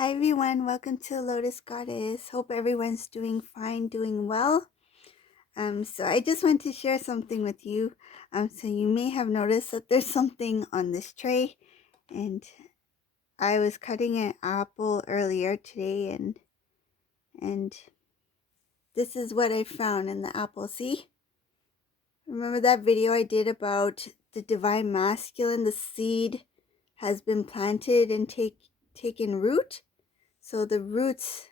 Hi everyone, welcome to Lotus Goddess. Hope everyone's doing fine, doing well. So I just want to share something with you. So you may have noticed that there's something on this tray, and I was cutting an apple earlier today, and this is what I found in the apple. See? Remember that video I did about the divine masculine? The seed has been planted and taken root. So the roots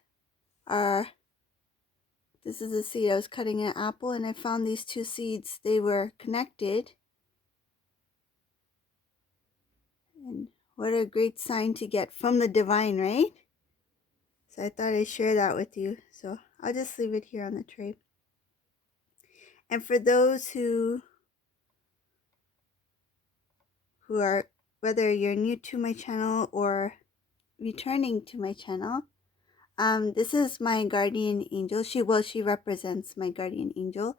are. This is a seed. I was cutting an apple and I found these two seeds. They were connected. And what a great sign to get from the divine, right? So I thought I'd share that with you. So I'll just leave it here on the tray. And for those who are, whether you're new to my channel or returning to my channel, this is my guardian angel. She represents my guardian angel.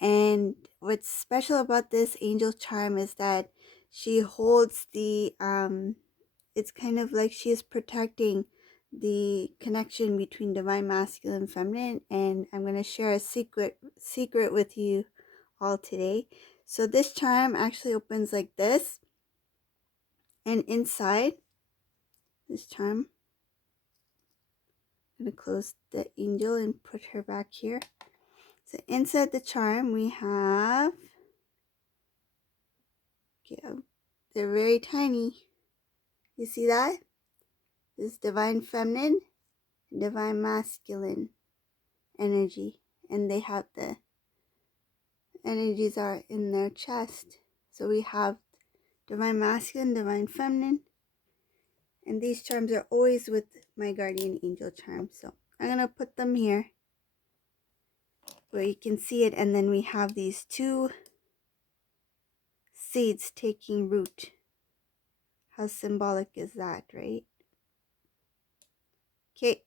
And what's special about this angel charm is that she holds the it's kind of like she is protecting the connection between divine masculine and feminine. And I'm going to share a secret with you all today. So this charm actually opens like this, and inside this charm, I'm going to close the angel and put her back here. So inside the charm we have, okay, they're very tiny. You see that? This divine feminine, divine masculine energy, and they have the energies are in their chest. So we have divine masculine, divine feminine, and these charms are always with my guardian angel charm. So I'm gonna put them here where you can see it, and then we have these two seeds taking root. How symbolic is that, right? Okay,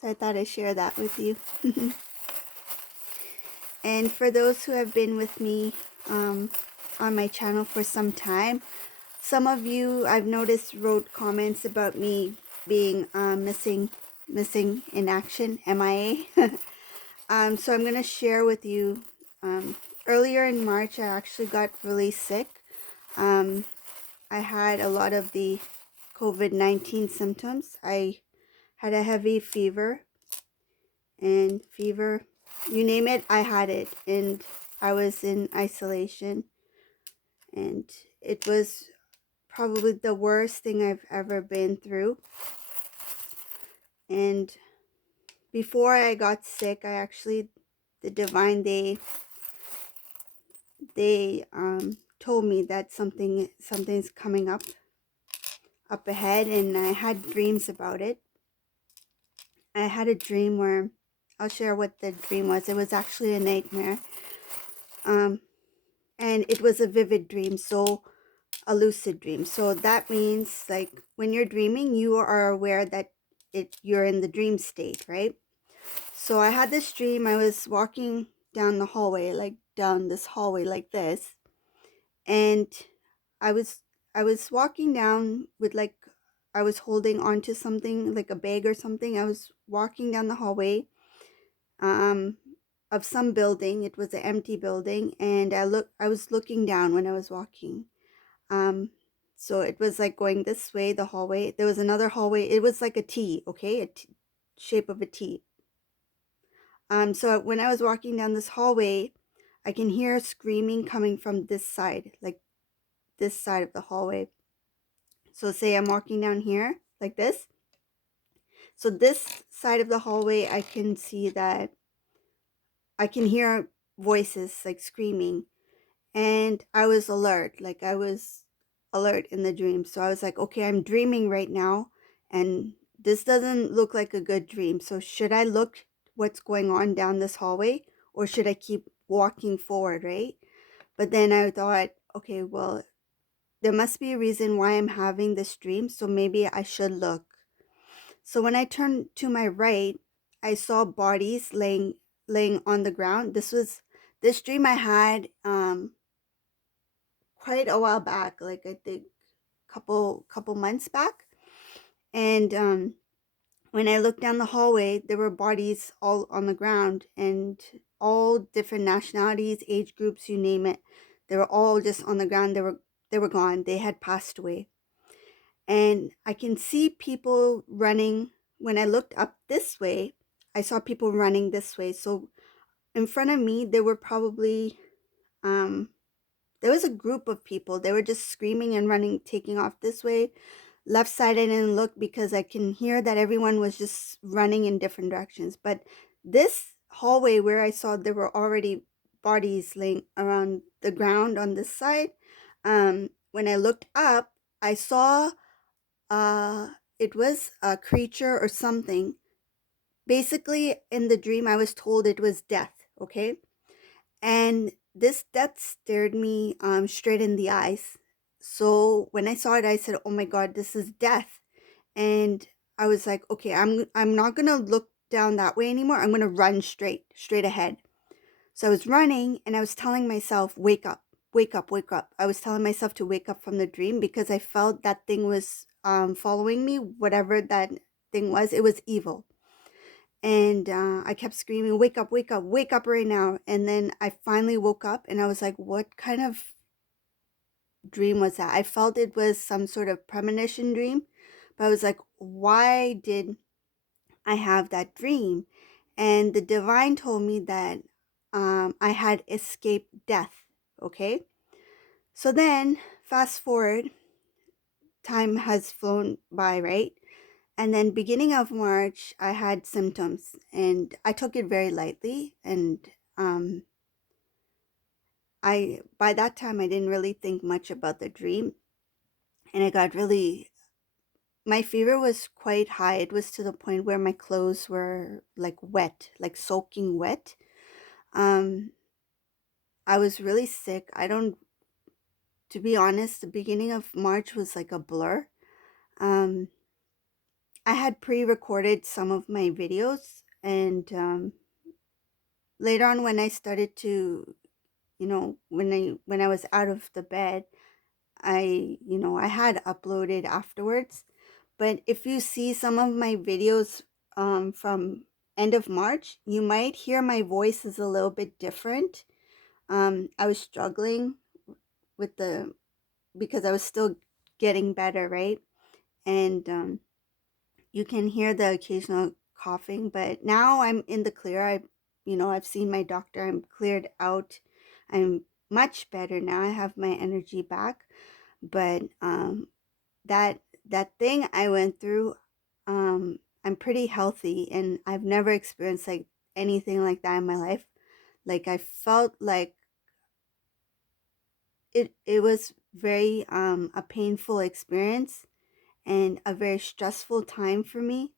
so I thought I'd share that with you. And for those who have been with me on my channel for some time, some of you I've noticed wrote comments about me being missing in action, MIA. So I'm going to share with you, earlier in March I actually got really sick. I had a lot of the COVID-19 symptoms. I had a heavy fever, and you name it, I had it, and I was in isolation, and it was probably the worst thing I've ever been through. And before I got sick, I actually, the divine, they told me that something's coming up ahead, and I had dreams about it. I had a dream where, I'll share what the dream was. It was actually a nightmare, and it was a vivid dream, so a lucid dream. So that means, like, when you're dreaming, you are aware that you're in the dream state, right? So I had this dream. I was walking down the hallway, like down this hallway like this, and I was walking down with, like, I was holding onto something like a bag or something. I was walking down the hallway of some building. It was an empty building, and I was looking down when I was walking. So it was like going this way, the hallway. There was another hallway. It was like a T, okay? Shape of a T. So when I was walking down this hallway, I can hear screaming coming from this side, like this side of the hallway. So say I'm walking down here like this. So this side of the hallway, I can see that I can hear voices like screaming, and I was alert. Like, I was alert in the dream. So I was like, okay, I'm dreaming right now, and this doesn't look like a good dream. So should I look what's going on down this hallway, or should I keep walking forward, right? But then I thought, okay, well, there must be a reason why I'm having this dream, so maybe I should look. So when I turned to my right, I saw bodies laying on the ground. This dream I had quite a while back, like I think couple months back. And When I looked down the hallway, there were bodies all on the ground, and all different nationalities, age groups, you name it. They were all just on the ground. They were gone. They had passed away. And I can see people running. When I looked up this way, I saw people running this way. So in front of me, there were probably um there was a group of people. They were just screaming and running, taking off this way. Left side, I didn't look because I can hear that everyone was just running in different directions. But this hallway where I saw there were already bodies laying around the ground on this side, when I looked up, I saw uh, it was a creature or something. Basically, in the dream, I was told it was death, okay? And this death stared me straight in the eyes. So when I saw it, I said, "Oh my God, this is death." And I was like, "Okay, I'm not gonna look down that way anymore. I'm gonna run straight ahead." So I was running, and I was telling myself, "Wake up, wake up, wake up." I was telling myself to wake up from the dream because I felt that thing was following me. Whatever that thing was, it was evil. And I kept screaming, "Wake up, wake up, wake up right now." And then I finally woke up, and I was like, "What kind of dream was that?" I felt it was some sort of premonition dream, but I was like, "Why did I have that dream?" And the divine told me that I had escaped death. Okay. So then, fast forward, time has flown by, right? And then, beginning of March, I had symptoms, and I took it very lightly. And um, by that time, I didn't really think much about the dream, and I got really, my fever was quite high. It was to the point where my clothes were like wet, like soaking wet. Um, I was really sick. I don't, to be honest, the beginning of March was like a blur. Um, I had pre-recorded some of my videos, and later on, when I started to, when I was out of the bed, I had uploaded afterwards. But if you see some of my videos from end of March, you might hear my voice is a little bit different. I was struggling with the because I was still getting better, right? And you can hear the occasional coughing, but now I'm in the clear. I've seen my doctor. I'm cleared out. I'm much better now. I have my energy back. But that that thing I went through, I'm pretty healthy, and I've never experienced like anything like that in my life. Like, I felt like it was very a painful experience and a very stressful time for me.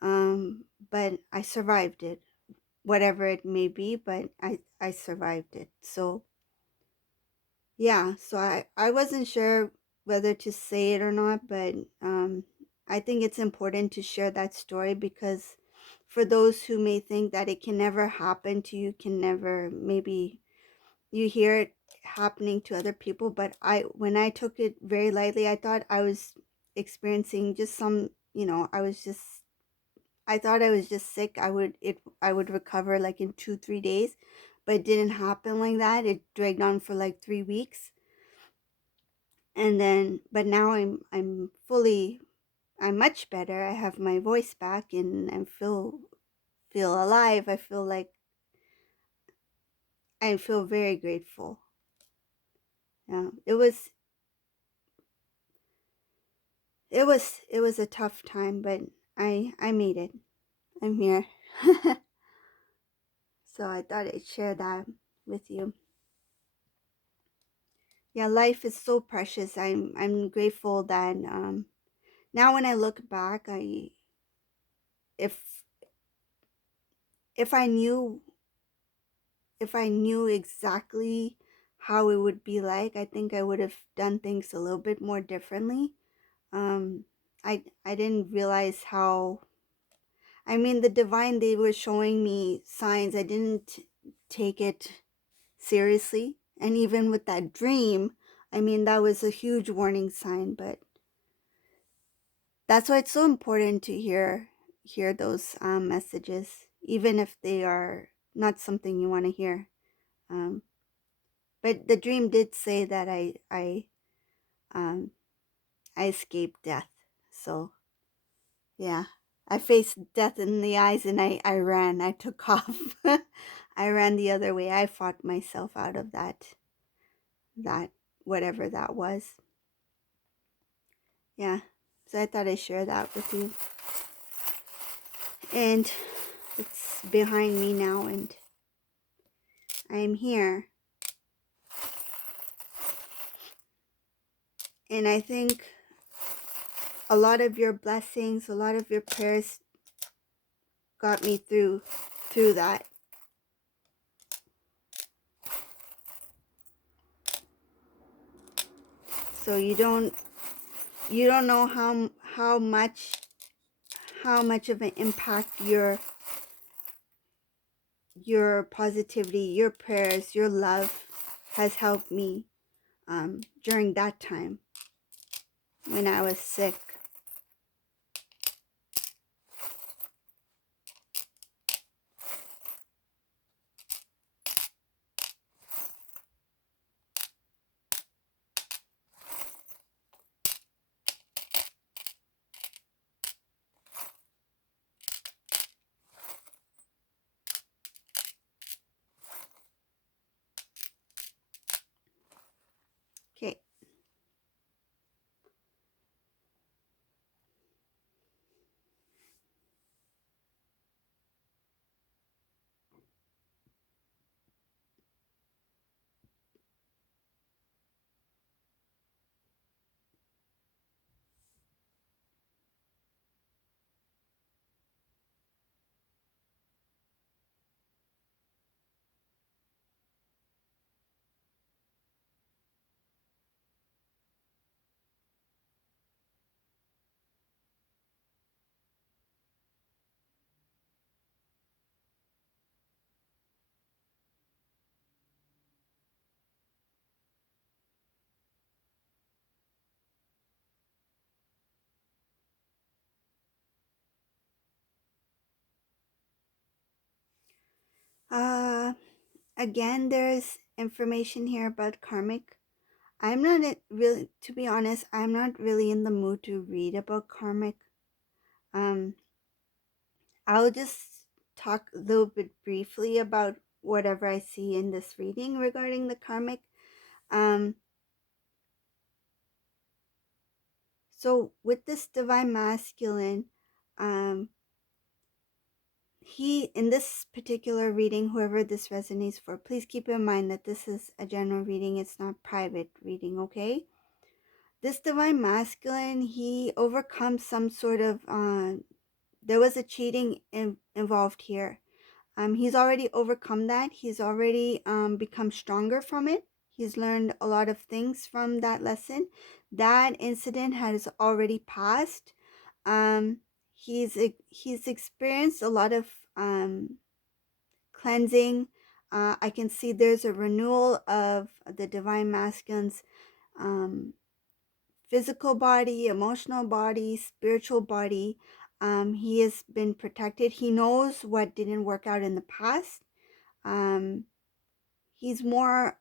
But I survived it, whatever it may be, but I survived it. So yeah, so I wasn't sure whether to say it or not, but I think it's important to share that story because for those who may think that it can never happen to you, can never, maybe you hear it happening to other people, but when I took it very lightly, I thought I was experiencing just some, I thought I was just sick. I would recover like in 2 3 days, but it didn't happen like that. It dragged on for like 3 weeks. And then, but now I'm much better. I have my voice back, and I feel alive. I feel like I feel very grateful. Yeah, it was a tough time, but I made it. I'm here. So I thought I'd share that with you. Yeah, life is so precious. I'm grateful that now when I look back, I if if I knew if I knew exactly how it would be like, I think I would have done things a little bit more differently. Um, I didn't realize how. I mean, the divine, they were showing me signs. I didn't take it seriously, and even with that dream, I mean, that was a huge warning sign. But that's why it's so important to hear hear those messages, even if they are not something you want to hear. Um, but the dream did say that um, I escaped death. So yeah, I faced death in the eyes and I ran. I took off. I ran the other way. I fought myself out of that whatever that was. Yeah. So I thought I'd share that with you. And it's behind me now and I'm here. And I think a lot of your blessings, a lot of your prayers got me through that. So you don't know how much of an impact your positivity, your prayers, your love has helped me during that time when I was sick. Okay. Uh Again, there's information here about karmic. I'm not really, to be honest, I'm not really in the mood to read about karmic. Um, I'll just talk a little bit briefly about whatever I see in this reading regarding the karmic. Um, so with this divine masculine, um, he, in this particular reading, whoever this resonates for, please keep in mind that this is a general reading. It's not private reading, okay? This divine masculine, he overcomes some sort of there was a cheating involved here. He's already overcome that. He's already become stronger from it. He's learned a lot of things from that lesson. That incident has already passed. um he's experienced a lot of cleansing. I can see there's a renewal of the divine masculine's um physical body, emotional body, spiritual body. He has been protected. He knows what didn't work out in the past. Um, he's more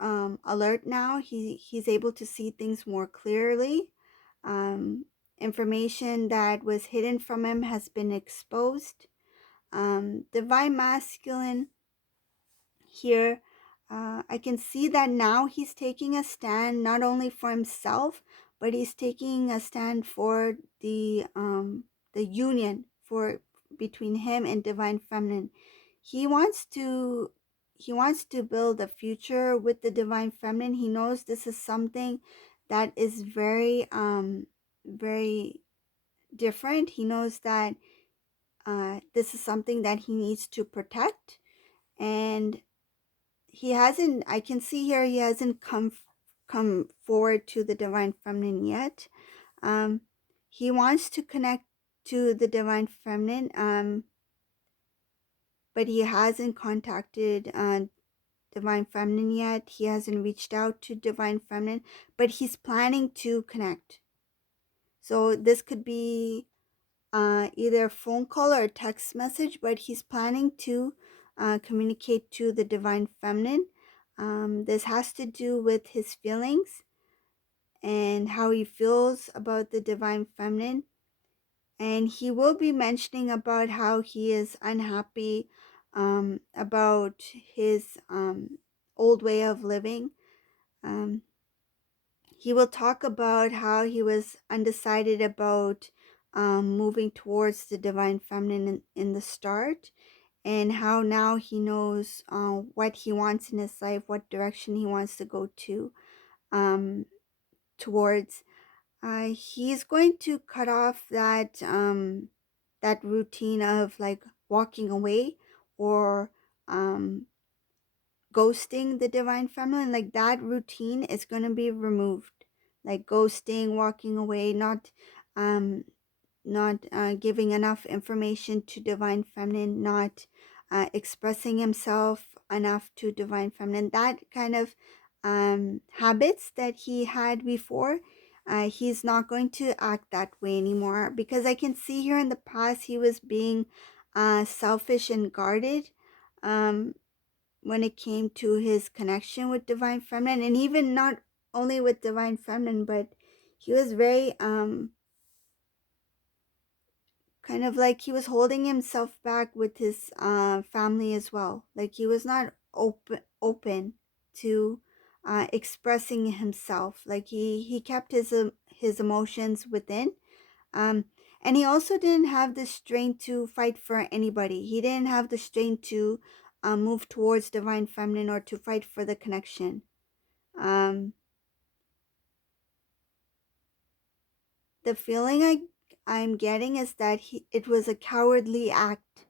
alert now. He's able to see things more clearly. Information that was hidden from him has been exposed. Divine masculine here, I can see that now he's taking a stand not only for himself, but he's taking a stand for the union for between him and divine feminine. He wants to build a future with the divine feminine. He knows this is something that is very very different. He knows that this is something that he needs to protect, and he hasn't, I can see here, he hasn't come forward to the divine feminine yet. He wants to connect to the divine feminine, but he hasn't contacted divine feminine yet. He hasn't reached out to divine feminine, but he's planning to connect. So this could be either a phone call or a text message, but he's planning to communicate to the divine feminine. This has to do with his feelings and how he feels about the divine feminine. And he will be mentioning about how he is unhappy about his old way of living. Um, he will talk about how he was undecided about moving towards the divine feminine in the start, and how now he knows what he wants in his life, what direction he wants to go um, towards. He's going to cut off that routine of like walking away or um, ghosting the divine feminine. Like that routine is going to be removed, like ghosting, walking away, um not giving enough information to divine feminine, not expressing himself enough to divine feminine. That kind of habits that he had before, he's not going to act that way anymore, because I can see here in the past he was being selfish and guarded um, when it came to his connection with divine feminine, and even not only with divine feminine, but he was very kind of like he was holding himself back with his family as well. Like he was not open to expressing himself. Like he kept his emotions within. Um, and he also didn't have the strength to fight for anybody. He didn't have the strength to move towards divine feminine or to fight for the connection. Um, the feeling I'm getting is that it was a cowardly act,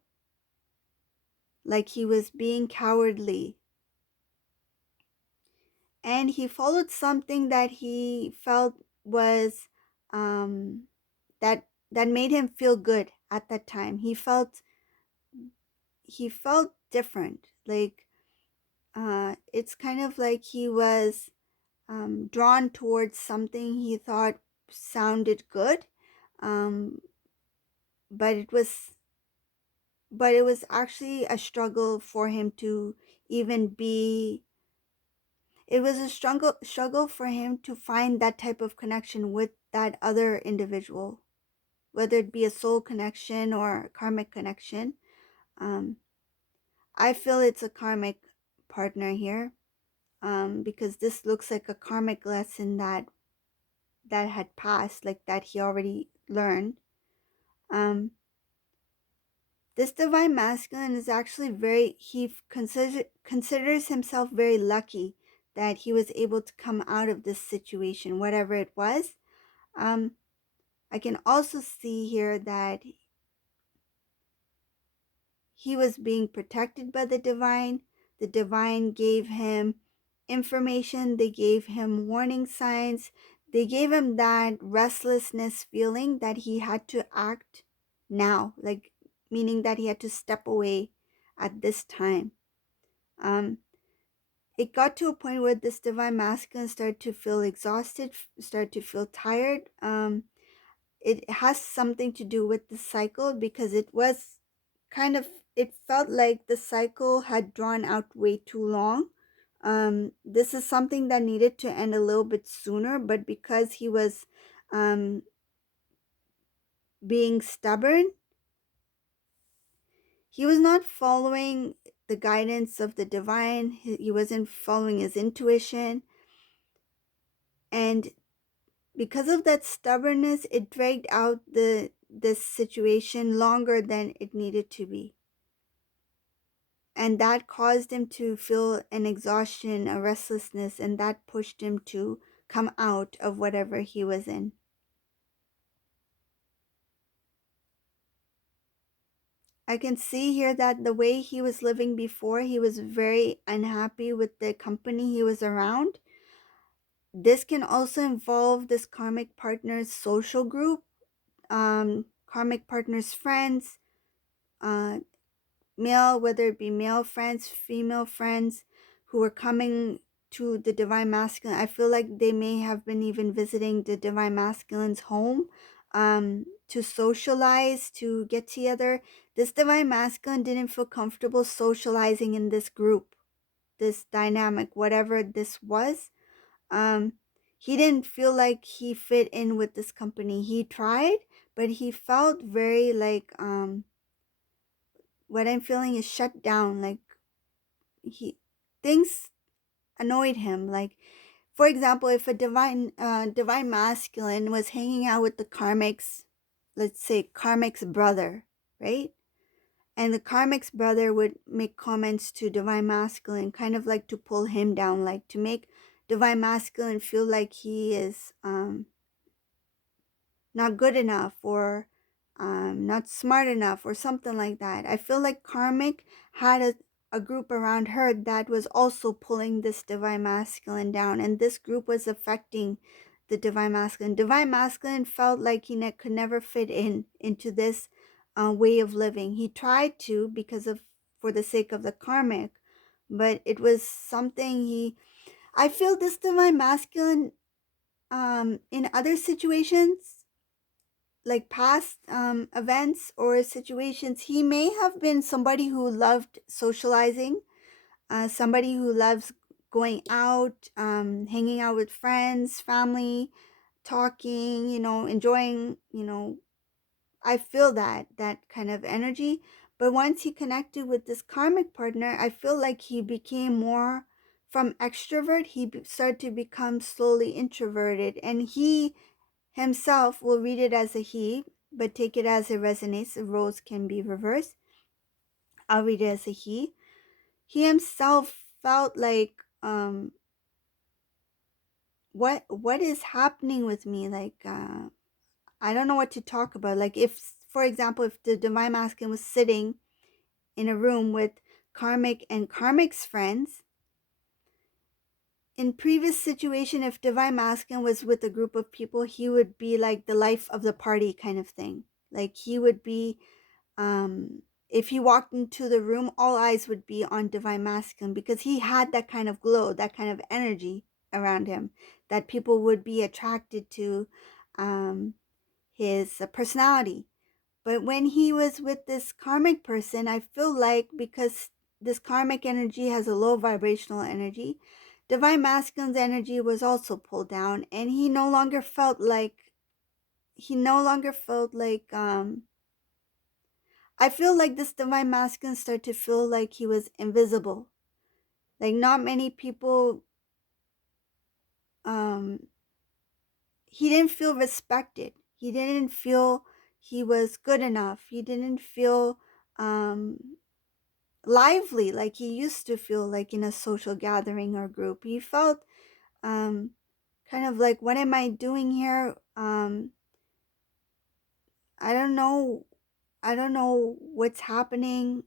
like he was being cowardly, and he followed something that he felt was um that that made him feel good at that time. He felt different, like it's kind of like he was drawn towards something he thought sounded good, um but it was actually a struggle for him to even be. It was a struggle for him to find that type of connection with that other individual, whether it be a soul connection or a karmic connection. um, I feel it's a karmic partner here, because this looks like a karmic lesson that had passed, like that he already learned. um, this divine masculine is actually considers himself very lucky that he was able to come out of this situation, whatever it was. Um, I can also see here that he was being protected by the divine. The divine gave him information, they gave him warning signs, they gave him that restlessness feeling that he had to act now, like meaning that he had to step away at this time. Um, it got to a point where this divine masculine started to feel exhausted, started to feel tired. It has something to do with the cycle, because it was kind of, it felt like the cycle had drawn out way too long. This is something that needed to end a little bit sooner, but because he was um, being stubborn, he was not following the guidance of the divine. He wasn't following his intuition, and because of that stubbornness, it dragged out this situation longer than it needed to be. And that caused him to feel an exhaustion, a restlessness, and that pushed him to come out of whatever he was in. I can see here that the way he was living before, he was very unhappy with the company he was around. This can also involve this karmic partner's social group, karmic partner's friends, uh, male, whether it be male friends, female friends who were coming to the divine masculine. I feel like they may have been even visiting the divine masculine's home to socialize, to get together. This divine masculine didn't feel comfortable socializing in this group, this dynamic, whatever this was. Um, he didn't feel like he fit in with this company. He tried, but he felt very like, what I'm feeling is shut down. Like he, things annoyed him. Like, for example, if a divine masculine was hanging out with the karmic's, let's say karmic's brother, right? And the karmic's brother would make comments to divine masculine, kind of like to pull him down, like to make divine masculine feel like he is not good enough, or not smart enough, or something like that. I feel like Karmic had a group around her that was also pulling this divine masculine down, and this group was affecting the divine masculine. Divine masculine felt like he could never fit in into this way of living. He tried to, because of, for the sake of the Karmic, but it was something he. I feel this divine masculine in other situations, like past events or situations, he may have been somebody who loved socializing, somebody who loves going out, hanging out with friends, family, talking, enjoying, I feel that kind of energy. But once he connected with this karmic partner, I feel like he became more from extrovert. He started to become slowly introverted, and he himself will read it as a he, but take it as it resonates. The roles can be reversed. I'll read it as a he. He himself felt like, what is happening with me? Like, I don't know what to talk about. Like, if, for example, if the divine masculine was sitting in a room with karmic and karmic's friends, in previous situation, if divine masculine was with a group of people, he would be like the life of the party kind of thing. Like he would be, if he walked into the room, all eyes would be on divine masculine, because he had that kind of glow, that kind of energy around him, that people would be attracted to his personality. But when he was with this karmic person, I feel like, because this karmic energy has a low vibrational energy, divine masculine's energy was also pulled down, and he no longer felt like, I feel like this divine masculine started to feel like he was invisible. Like not many people, um he didn't feel respected. He didn't feel he was good enough. He didn't feel um lively like he used to feel, like in a social gathering or group. He felt um kind of like, what am I doing here? I don't know. I don't know what's happening.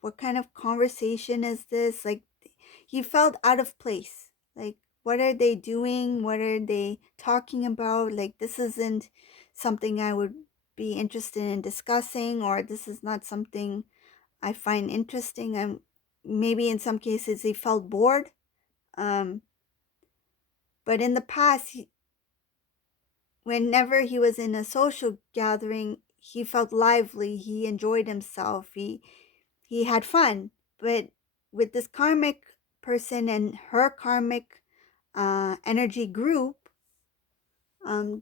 What kind of conversation is this? Like, he felt out of place. Like, what are they doing? What are they talking about? Like, this isn't something I would be interested in discussing, or this is not something I find interesting. Maybe in some cases he felt bored. Um, but in the past, whenever he was in a social gathering, he felt lively. He enjoyed himself. He had fun. But with this karmic person and her karmic energy group,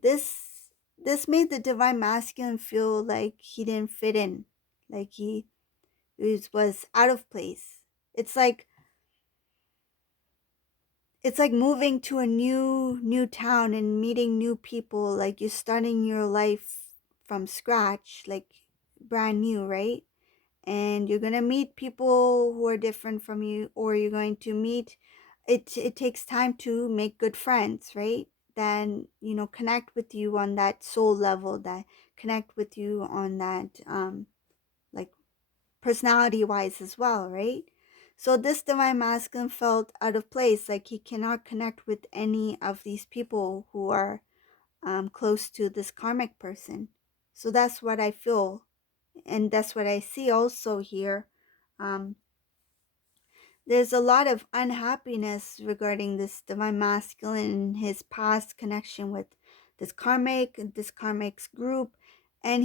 this made the divine masculine feel like he didn't fit in, like he was out of place. It's like, moving to a new town and meeting new people, like you're starting your life from scratch, like brand new, right? And you're going to meet people who are different from you, or you're going to meet, it takes time to make good friends, right? Then, connect with you on that soul level, that connect with you on that like personality wise as well, right? So this divine masculine felt out of place, like he cannot connect with any of these people who are close to this karmic person. So that's what I feel, and that's what I see also here. Um, there's a lot of unhappiness regarding this divine masculine and his past connection with this karmic's group, and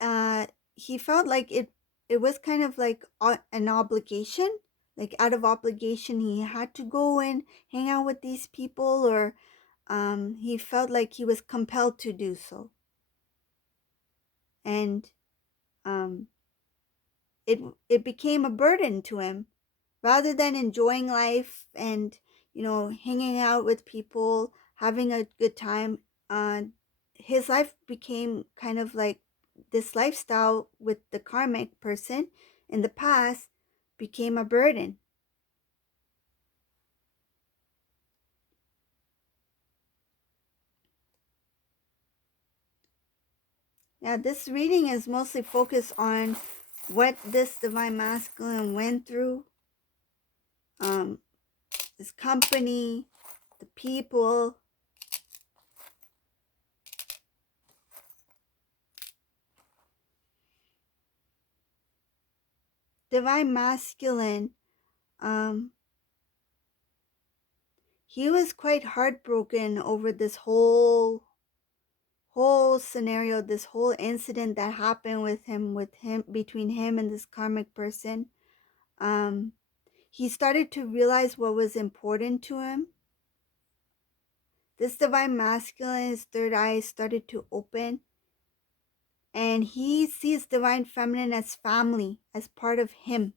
uh he felt like it was kind of like an obligation, like out of obligation he had to go and hang out with these people, or he felt like he was compelled to do so. And um it it became a burden to him, rather than enjoying life and, hanging out with people, having a good time. His life became kind of like this lifestyle with the karmic person in the past became a burden. Yeah, this reading is mostly focused on what this divine masculine went through, um, his company, the people. Divine masculine, um, he was quite heartbroken over this whole scenario, this whole incident that happened with him between him and this karmic person. um he started to realize what was important to him. This divine masculine, his third eye started to open, and he sees divine feminine as family, as part of him.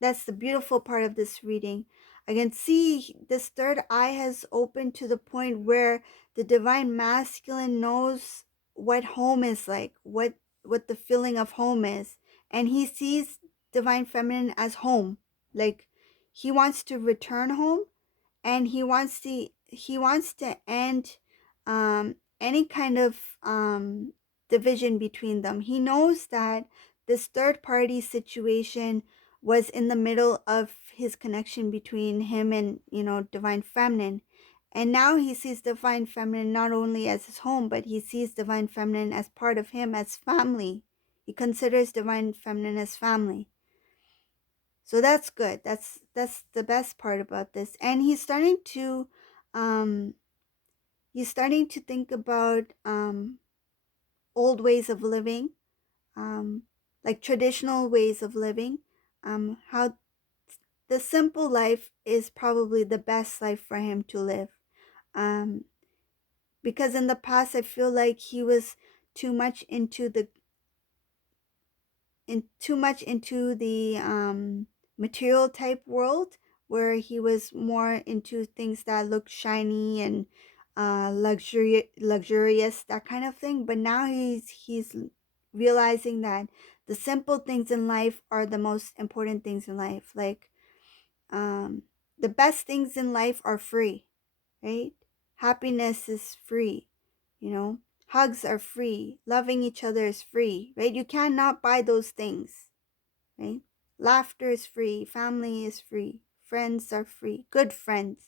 That's the beautiful part of this reading. I can see this third eye has opened to the point where the divine masculine knows what home is like, what the feeling of home is, and he sees divine feminine as home. Like, he wants to return home, and he wants to end any kind of division between them. He knows that this third party situation was in the middle of his connection between him and, divine feminine. And now he sees divine feminine not only as his home, but he sees divine feminine as part of him, as family. He considers divine feminine as family. So that's good. That's the best part about this. And um he's starting to think about old ways of living, um like traditional ways of living, how the simple life is probably the best life for him to live. Um because in the past I feel like he was too much into the material type world, where he was more into things that look shiny and luxurious, that kind of thing. But now he's realizing that the simple things in life are the most important things in life. Like, um the best things in life are free, right? Happiness is free, you know. Hugs are free. Loving each other is free, right? You cannot buy those things, right? Laughter is free. Family is free. Friends are free. Good friends,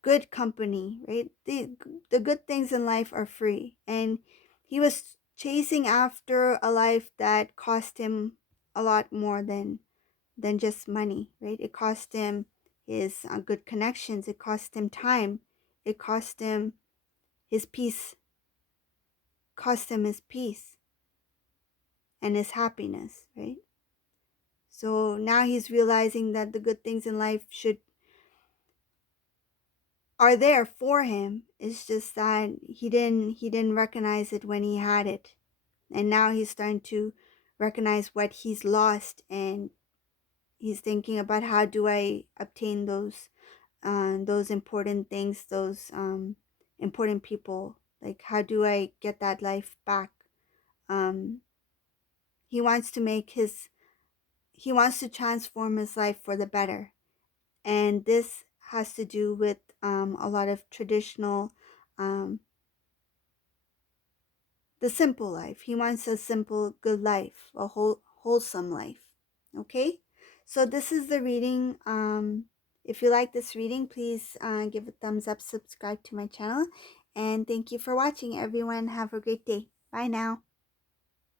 good company, right? The good things in life are free. And he was chasing after a life that cost him a lot more than just money, right? It cost him his good connections. It cost him time. It his peace, cost him his peace and his happiness, right? So now he's realizing that the good things in life should are there for him. It's just that he didn't recognize it when he had it. And now he's starting to recognize what he's lost, and he's thinking about how do I obtain those important things, those important people. Like, how do I get that life back? Um he wants to he wants to transform his life for the better. And this has to do with a lot of traditional, um, the simple life. He wants a simple, good life, a wholesome life. Okay, so this is the reading. If you like this reading, please give a thumbs up, subscribe to my channel, and thank you for watching, everyone. Have a great day. Bye now.